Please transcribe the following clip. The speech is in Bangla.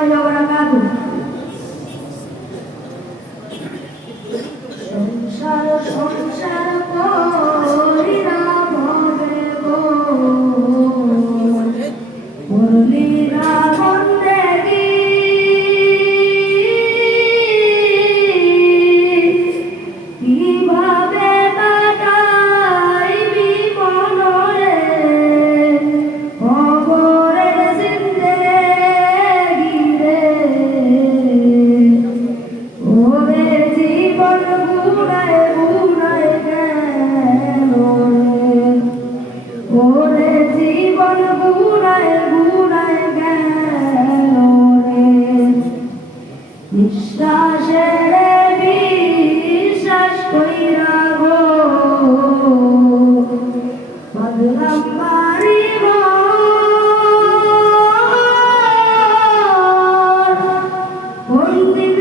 warahmatullahi wabarakatuh. সংসার করিলাম হবে গো মুরলীরা বন্দেগি কিভাবে কাটাইবি মনরে খবরের জিন্দেগি রে ওরে জীবন গুনায় গুনায় গেল রে ওরে জীবন গুনায় গুনায় গেল রে বিশ্বাসের বিশ্বাস কইরা গো বাঁধলাম বাড়ি ঘর কোনদিন